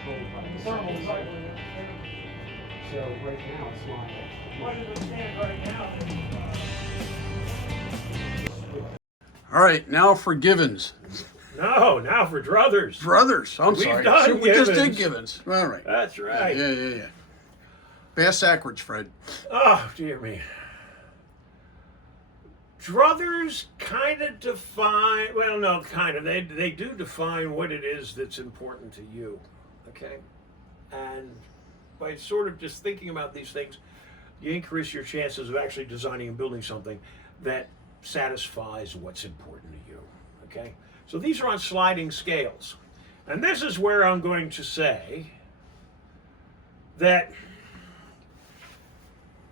controlled by the thermal cycle. So right now it's lined up. What does it stand right now? All right, now for Givens. No, now for Druthers. Druthers, I'm We've sorry. done See, we just did Givens. Givens. All right. That's right. Yeah. Bass backwards, Fred. Oh, dear me. Druthers kind of define, well, no, kind of. They do define what it is that's important to you, okay? And by sort of just thinking about these things, you increase your chances of actually designing and building something that satisfies what's important to you, okay? So these are on sliding scales. And this is where I'm going to say that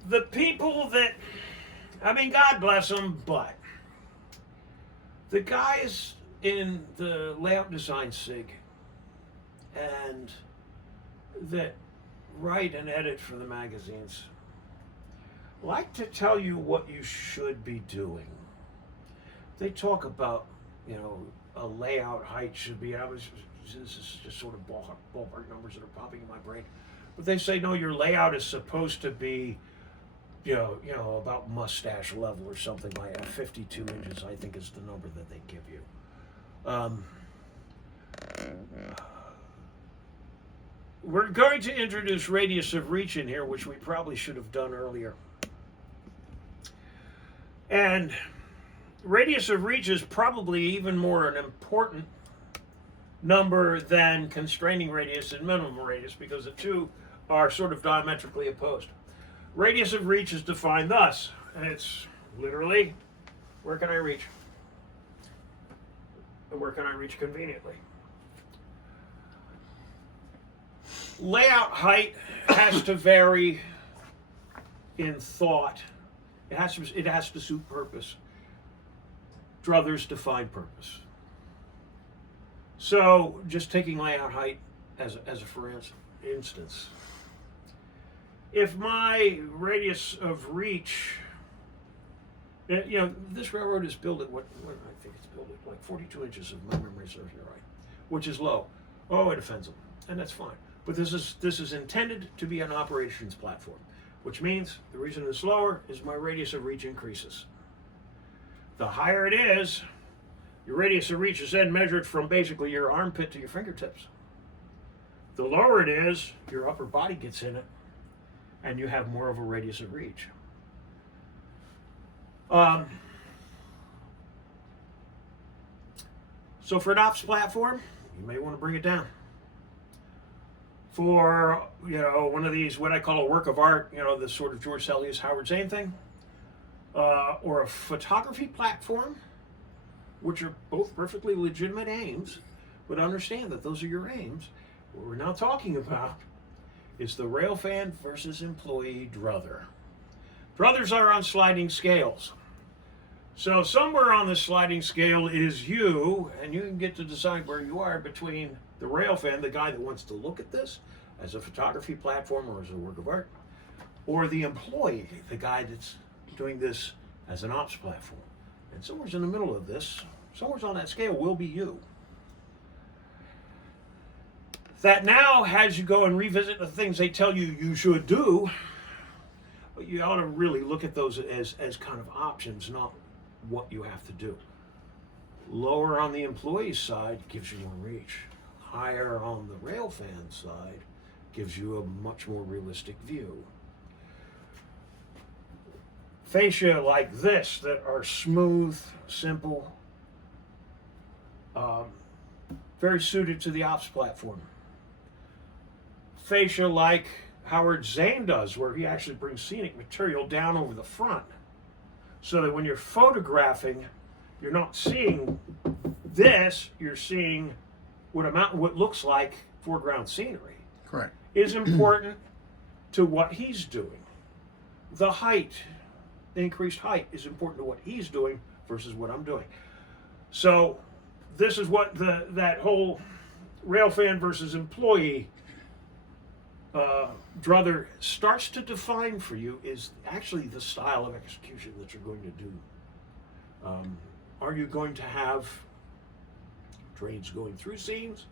the people that, I mean, God bless them, but the guys in the layout design SIG and that write and edit for the magazines like to tell you what you should be doing. They talk about, you know, a layout height should be, this is just sort of ballpark numbers that are popping in my brain, but they say, no, your layout is supposed to be you know, about mustache level or something like that. 52 inches, I think, is the number that they give you. We're going to introduce radius of reach in here, which we probably should have done earlier. And radius of reach is probably even more an important number than constraining radius and minimum radius, because the two are sort of diametrically opposed. Radius of reach is defined thus, and it's literally, where can I reach? And where can I reach conveniently? Layout height has to vary in thought. It has to suit purpose. Druthers define purpose. So just taking layout height as a for instance, if my radius of reach, you know, this railroad is built at what I think it's built at like 42 inches if my memory serves me right, which is low. Oh, it offends them, and that's fine. But this is intended to be an operations platform, which means the reason it's lower is my radius of reach increases. The higher it is, your radius of reach is then measured from basically your armpit to your fingertips. The lower it is, your upper body gets in it, and you have more of a radius of reach. So for an ops platform, you may want to bring it down. For, you know, one of these, what I call a work of art, you know, the sort of George Sellius, Howard Zane thing, or a photography platform, which are both perfectly legitimate aims, but understand that those are your aims. What we're now talking about is the Railfan versus employee druther. Druthers are on sliding scales. So somewhere on the sliding scale is you, and you can get to decide where you are between the Railfan, the guy that wants to look at this as a photography platform or as a work of art, or the employee, the guy that's doing this as an ops platform. And somewhere in the middle of this, somewhere on that scale will be you. That now, as you go and revisit the things they tell you you should do, you ought to really look at those as kind of options, not what you have to do. Lower on the employee side gives you more reach. Higher on the Railfan side gives you a much more realistic view. Fascia like this that are smooth, simple, very suited to the ops platform. Fascia like Howard Zane does, where he actually brings scenic material down over the front, so that when you're photographing, you're not seeing this, you're seeing what looks like foreground scenery. Correct. Is important to what he's doing. The height, the increased height, is important to what he's doing versus what I'm doing. So this is what that whole Railfan versus employee druther starts to define for you, is actually the style of execution that you're going to do. Are you going to have trains going through scenes?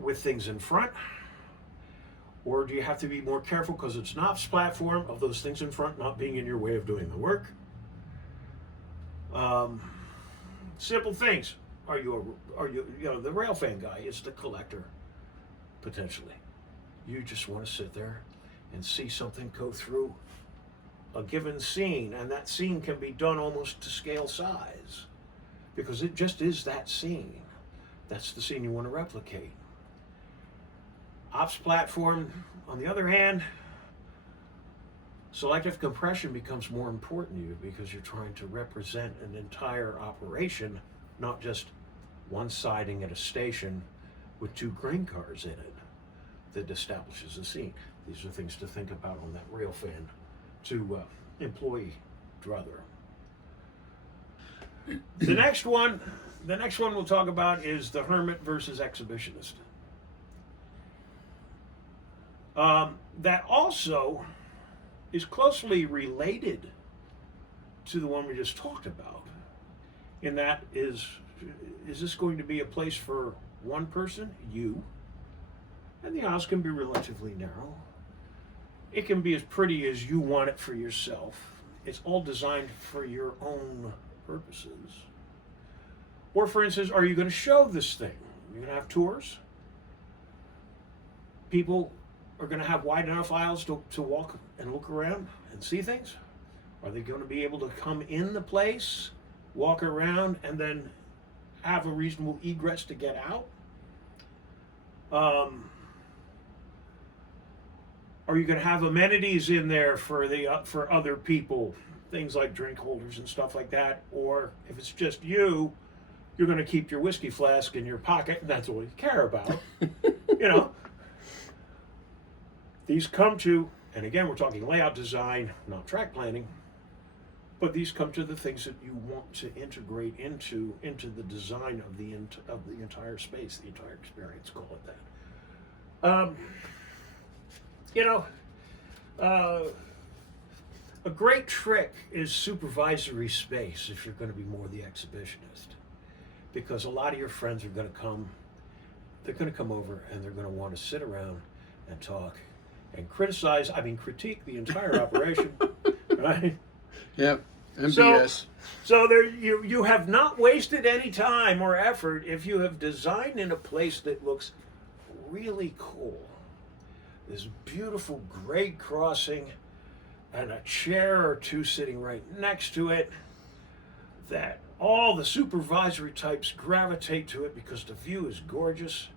with things in front? Or do you have to be more careful because it's an ops platform of those things in front not being in your way of doing the work? Simple things. Are you the Railfan guy is the collector, potentially. You just want to sit there and see something go through a given scene, and that scene can be done almost to scale size because it just is that scene. That's the scene you want to replicate. Ops platform, on the other hand, selective compression becomes more important to you because you're trying to represent an entire operation, not just one siding at a station with 2 grain cars in it that establishes a scene. These are things to think about on that Railfan to employee druther. The next one we'll talk about is the hermit versus exhibitionist. That also is closely related to the one we just talked about. And that is this going to be a place for one person, you? And the aisles can be relatively narrow. It can be as pretty as you want it for yourself. It's all designed for your own purposes. Or for instance, are you going to show this thing? You're going to have tours? People are going to have wide enough aisles to walk and look around and see things? Are they going to be able to come in the place, walk around, and then have a reasonable egress to get out? Are you going to have amenities in there for for other people, things like drink holders and stuff like that? Or if it's just you, you're going to keep your whiskey flask in your pocket, and that's all you care about. You know, these come to, and again, we're talking layout design, not track planning, but these come to the things that you want to integrate into the design of the entire space, the entire experience. Call it that. A great trick is supervisory space if you're going to be more the exhibitionist, because a lot of your friends are going to come. They're going to come over and they're going to want to sit around and talk and critique the entire operation, right? Yep. MBS. So there, you have not wasted any time or effort if you have designed in a place that looks really cool. This beautiful grade crossing and a chair or two sitting right next to it, that all the supervisory types gravitate to it because the view is gorgeous.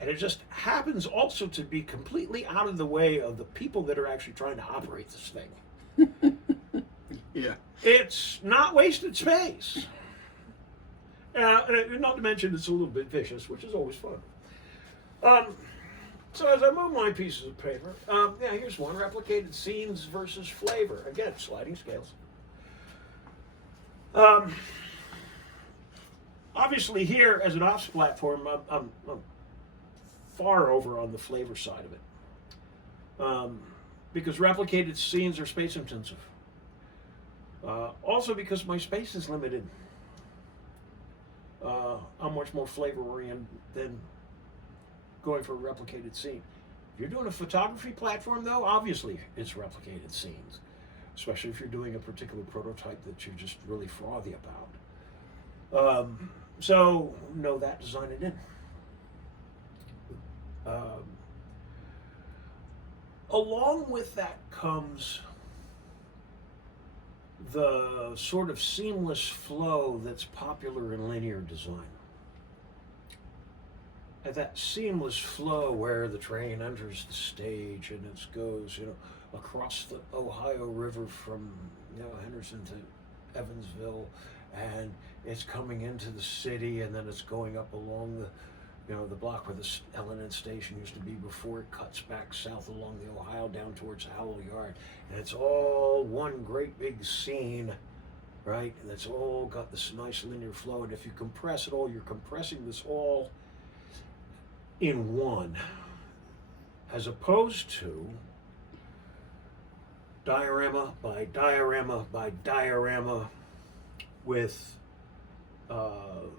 And it just happens also to be completely out of the way of the people that are actually trying to operate this thing. Yeah. It's not wasted space. Not to mention it's a little bit vicious, which is always fun. So as I move my pieces of paper, here's one: replicated scenes versus flavor. Again, sliding scales. Obviously here, as an ops platform, I'm far over on the flavor side of it. Because replicated scenes are space intensive. Also because my space is limited. I'm much more flavor oriented than going for a replicated scene. If you're doing a photography platform, though, obviously it's replicated scenes, especially if you're doing a particular prototype that you're just really frothy about. So know that, design it in. Along with that comes the sort of seamless flow that's popular in linear design. And that seamless flow where the train enters the stage and it goes, across the Ohio River from, Henderson to Evansville, and it's coming into the city, and then it's going up along the block where the L&N station used to be before it cuts back south along the Ohio down towards Howell Yard. And it's all one great big scene, right? And it's all got this nice linear flow. And if you compress it all, you're compressing this all in one, as opposed to diorama by diorama by diorama with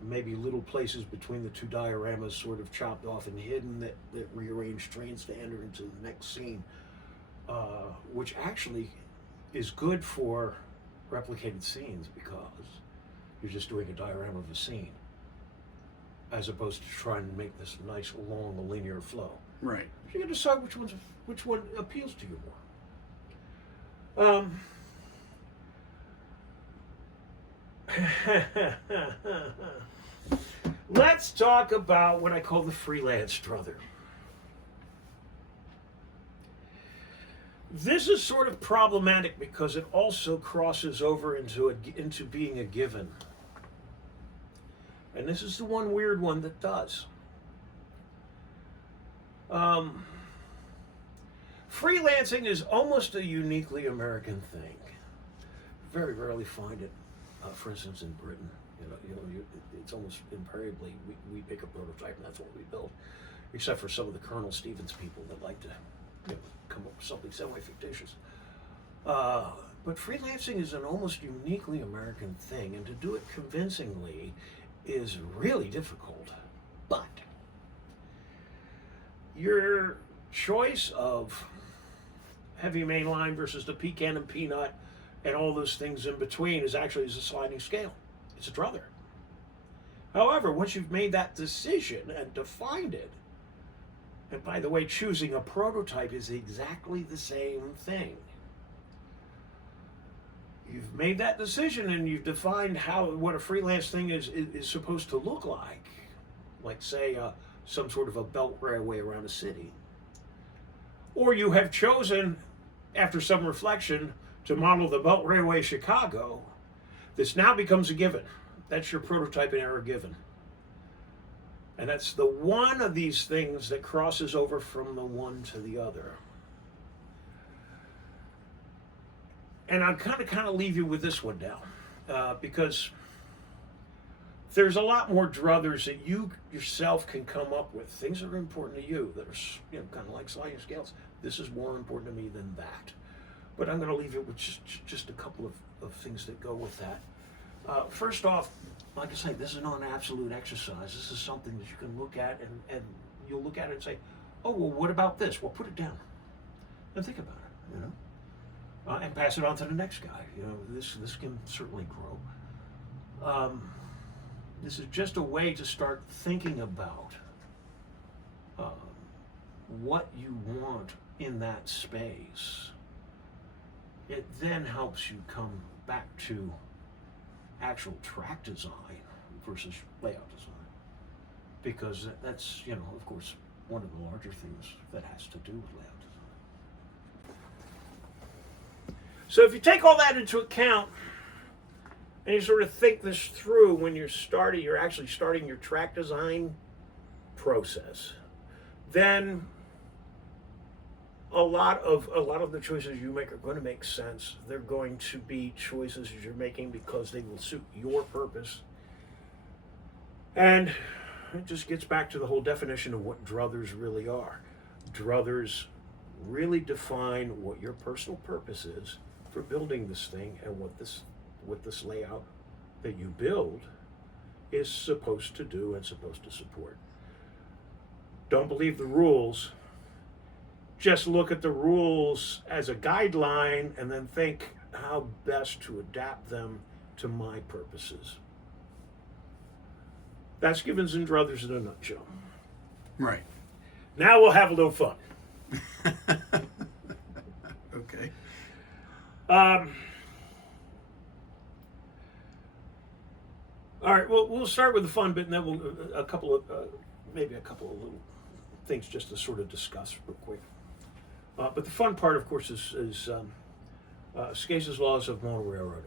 maybe little places between the two dioramas sort of chopped off and hidden that rearrange train to enter into the next scene, which actually is good for replicated scenes because you're just doing a diorama of a scene as opposed to trying to make this nice long linear flow. Right. So you can decide which one appeals to you more. Let's talk about what I call the freelance druther. This is sort of problematic because it also crosses over into being a given. And this is the one weird one that does. Freelancing is almost a uniquely American thing. Very rarely find it, for instance, in Britain. It's almost invariably we pick a prototype and that's what we build, except for some of the Colonel Stevens people that like to come up with something semi-fictitious. But freelancing is an almost uniquely American thing, and to do it convincingly is really difficult. But your choice of heavy mainline versus the pecan and peanut and all those things in between is actually a sliding scale. It's a druther. However, once you've made that decision and defined it, and by the way, choosing a prototype is exactly the same thing. You've made that decision and you've defined what a freelance thing is supposed to look like say some sort of a belt railway around a city. Or you have chosen, after some reflection, to model the Belt Railway Chicago. This now becomes a given. That's your prototype and error given. And that's the one of these things that crosses over from the one to the other. And I'm kind of leave you with this one now, because there's a lot more druthers that you yourself can come up with. Things that are important to you that are kind of like sliding scales. This is more important to me than that. But I'm going to leave you with just a couple of things that go with that. First off, like I say, this is not an absolute exercise. This is something that you can look at and you'll look at it and say, oh, well, what about this? Well, put it down and think about it, and pass it on to the next guy. This can certainly grow. This is just a way to start thinking about what you want in that space. It then helps you come back to actual track design versus layout design, because that's of course one of the larger things that has to do with layout design. So if you take all that into account and you sort of think this through when you're actually starting your track design process, then a lot of the choices you make are going to make sense. They're going to be choices you're making because they will suit your purpose. And it just gets back to the whole definition of what druthers really are. Druthers really define what your personal purpose is for building this thing and what this layout that you build is supposed to do and supposed to support. Don't believe the rules. Just look at the rules as a guideline and then think how best to adapt them to my purposes. That's Givens and Druthers in a nutshell. Right. Now we'll have a little fun. Okay. All right. Well, we'll start with the fun bit, and then we'll maybe a couple of little things just to sort of discuss real quick. But the fun part, of course, is Scase's laws of motor railroading.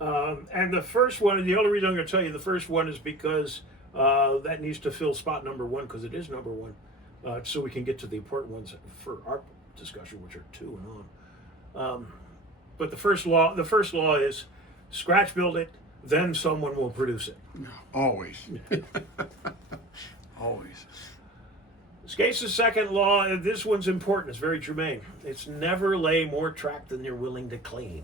And the first one, the only reason I'm going to tell you the first one is because that needs to fill spot number one, because it is number one, so we can get to the important ones for our discussion, which are 2 and on. But the first law is scratch build it, then someone will produce it. Always. Always. Scase's second law, this one's important, it's very germane. It's never lay more track than you're willing to clean.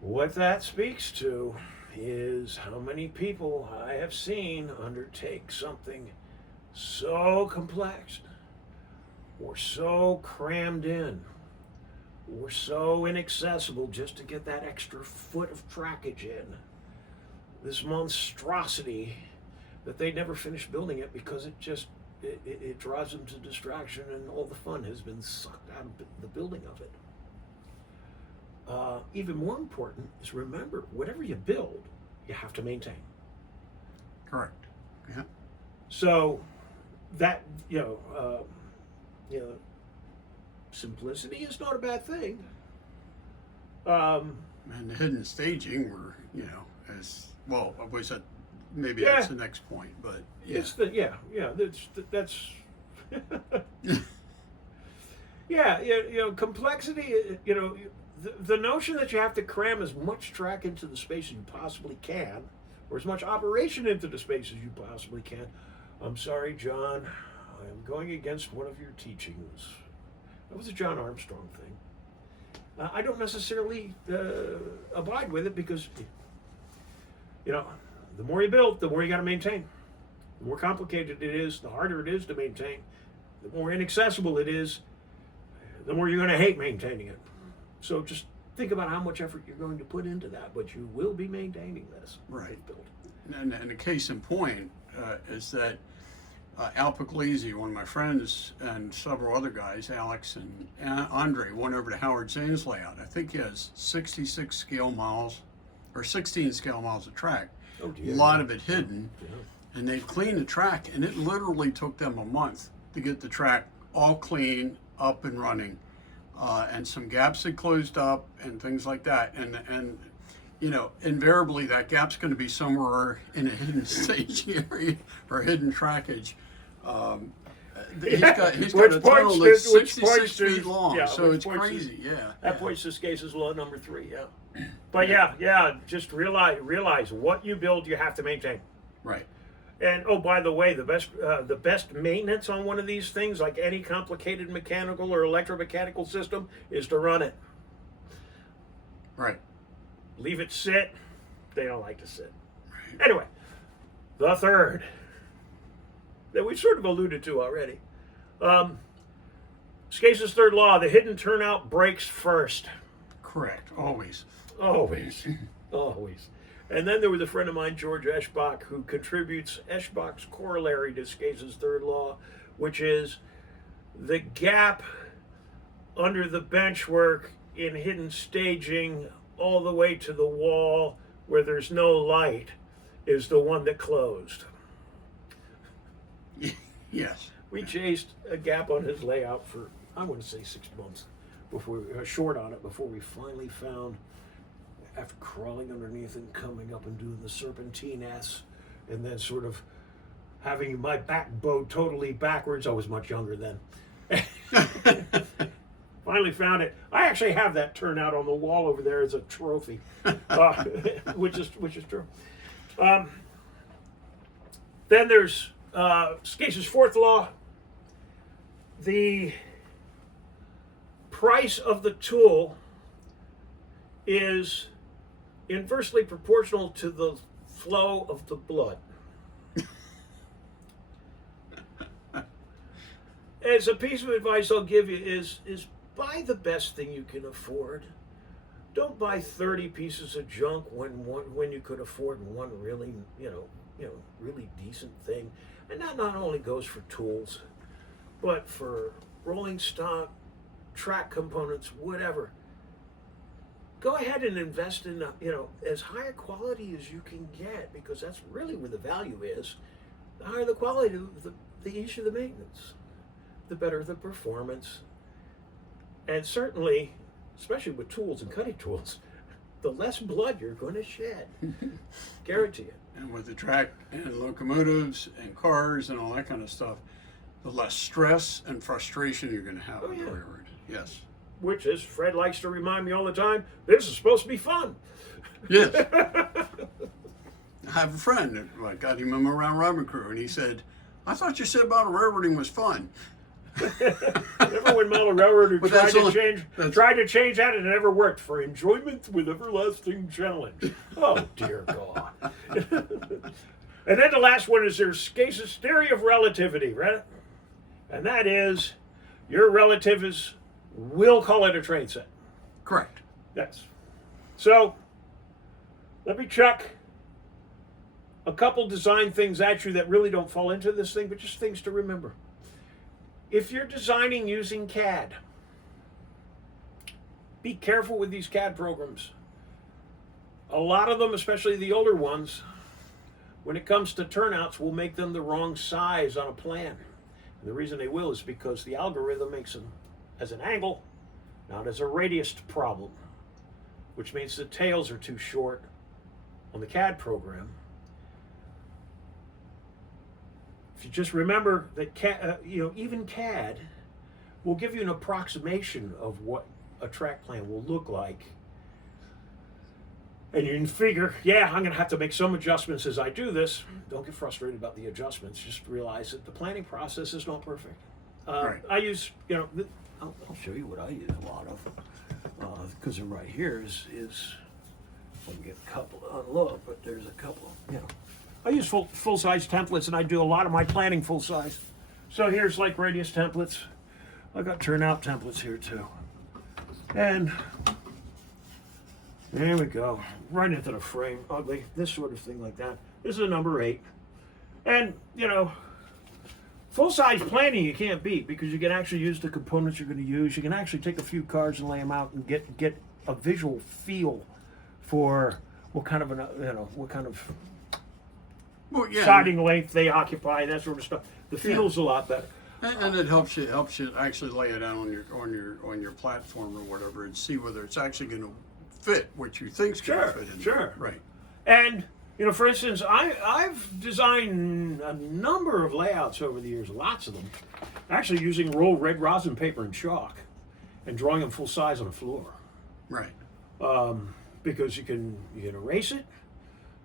What that speaks to is how many people I have seen undertake something so complex or so crammed in or so inaccessible just to get that extra foot of trackage in. This monstrosity that they never finish building it because it draws them to distraction and all the fun has been sucked out of the building of it. Even more important is remember, whatever you build, you have to maintain. Correct. Yeah. So that, simplicity is not a bad thing. And the hidden staging, were, as well, was that maybe Yeah. that's the next point, but yeah. It's that's yeah, complexity, the notion that you have to cram as much track into the space as you possibly can, or as much operation into the space as you possibly can. I'm sorry, John, I'm going against one of your teachings. That was a John Armstrong thing. I don't necessarily abide with it because, the more you build, the more you got to maintain. The more complicated it is, the harder it is to maintain. The more inaccessible it is, the more you're going to hate maintaining it. So just think about how much effort you're going to put into that, but you will be maintaining this. Right. Build. And a case in point is that Al Puglisi, one of my friends, and several other guys, Alex and Andre, went over to Howard Zane's layout. I think he has 66 scale miles or 16 scale miles of track. Oh, dear. A lot of it hidden. Yeah. And they cleaned the track, and it literally took them a month to get the track all clean, up and running. And some gaps had closed up and things like that. And invariably that gap's going to be somewhere in a hidden staging area or hidden trackage. He's got a tunnel that's 66 feet long, yeah, so it's points crazy. That points to Scase's law number 3. Yeah, but just realize what you build, you have to maintain. Right. And oh, by the way, the best maintenance on one of these things, like any complicated mechanical or electromechanical system, is to run it. Right. Leave it sit. They don't like to sit. Right. Anyway, the third that we sort of alluded to already. Scase's third law: the hidden turnout breaks first. Correct. Always. Always. Always. And then there was a friend of mine, George Eschbach, who contributes Eschbach's corollary to Scase's third law, which is the gap under the benchwork in hidden staging all the way to the wall where there's no light is the one that closed. Yes. We chased a gap on his layout for, I want to say 6 months, before short on it, before we finally found, after crawling underneath and coming up and doing the serpentine S, and then sort of having my back bowed totally backwards. I was much younger then. Finally found it. I actually have that turnout on the wall over there as a trophy, which is true. Then there's Scase's fourth law. The price of the tool is inversely proportional to the flow of the blood. As a piece of advice I'll give you is buy the best thing you can afford. Don't buy 30 pieces of junk when you could afford one really, really decent thing. And that not only goes for tools, but for rolling stock, track components, whatever. Go ahead and invest in, as high a quality as you can get, because that's really where the value is. The higher the quality, the easier the maintenance, the better the performance. And certainly, especially with tools and cutting tools, the less blood you're going to shed. Guarantee it. And with the track and locomotives and cars and all that kind of stuff, the less stress and frustration you're going to have on the railroad. Yes. Which, as Fred likes to remind me all the time, this is supposed to be fun. Yes. I have a friend that got him around Robin Crew, and he said, I thought you said about railroading was fun. Remember when model railroader But tried that's to only- change that's- that and it never worked? For enjoyment with everlasting challenge. Oh dear God. And then the last one is there's Case's theory of relativity, right? And that is your relatives will call it a train set. Correct. Yes. So let me chuck a couple design things at you that really don't fall into this thing, but just things to remember. If you're designing using CAD, be careful with these CAD programs. A lot of them, especially the older ones, when it comes to turnouts, will make them the wrong size on a plan. And the reason they will is because the algorithm makes them as an angle, not as a radius problem, which means the tails are too short on the CAD program. If you just remember that even CAD will give you an approximation of what a track plan will look like. And you can figure, yeah, I'm going to have to make some adjustments as I do this. Don't get frustrated about the adjustments. Just realize that the planning process is not perfect. Right. I use, I'll show you what I use a lot of. Because right here is let me get a couple to unload, but there's a couple, I use full-size templates, and I do a lot of my planning full-size. So here's like radius templates. I got turnout templates here too. And there we go, right into the frame, ugly, this sort of thing like that. This is a number 8. And, full-size planning you can't beat because you can actually use the components you're going to use. You can actually take a few cards and lay them out and get a visual feel for what kind of Well, yeah. siding length they occupy, that sort of stuff. The feel's a lot better. And it helps you actually lay it out on your platform or whatever and see whether it's actually going to fit what you think's going to fit in. Sure. Right. And for instance, I've designed a number of layouts over the years, lots of them, actually using rolled red rosin paper and chalk, and drawing them full size on the floor. Right. Because you can erase it,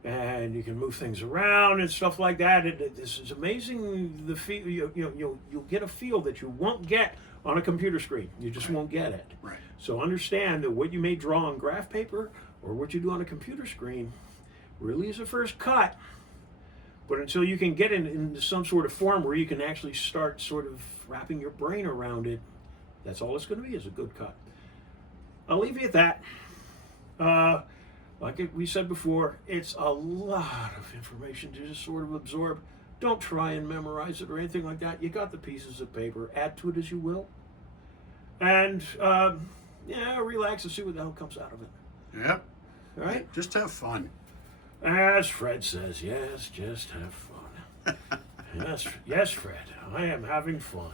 and you can move things around and stuff like that. This is amazing. The feel you'll get a feel that you won't get on a computer screen. You just won't get it. Right. So understand that what you may draw on graph paper or what you do on a computer screen really is a first cut. But until you can get into some sort of form where you can actually start sort of wrapping your brain around it, that's all it's going to be, is a good cut. I'll leave you at that. Like we said before, it's a lot of information to just sort of absorb. Don't try and memorize it or anything like that. You got the pieces of paper. Add to it as you will. And, relax and see what the hell comes out of it. Yep. All right? Just have fun. As Fred says, yes, just have fun. Yes, Fred, I am having fun.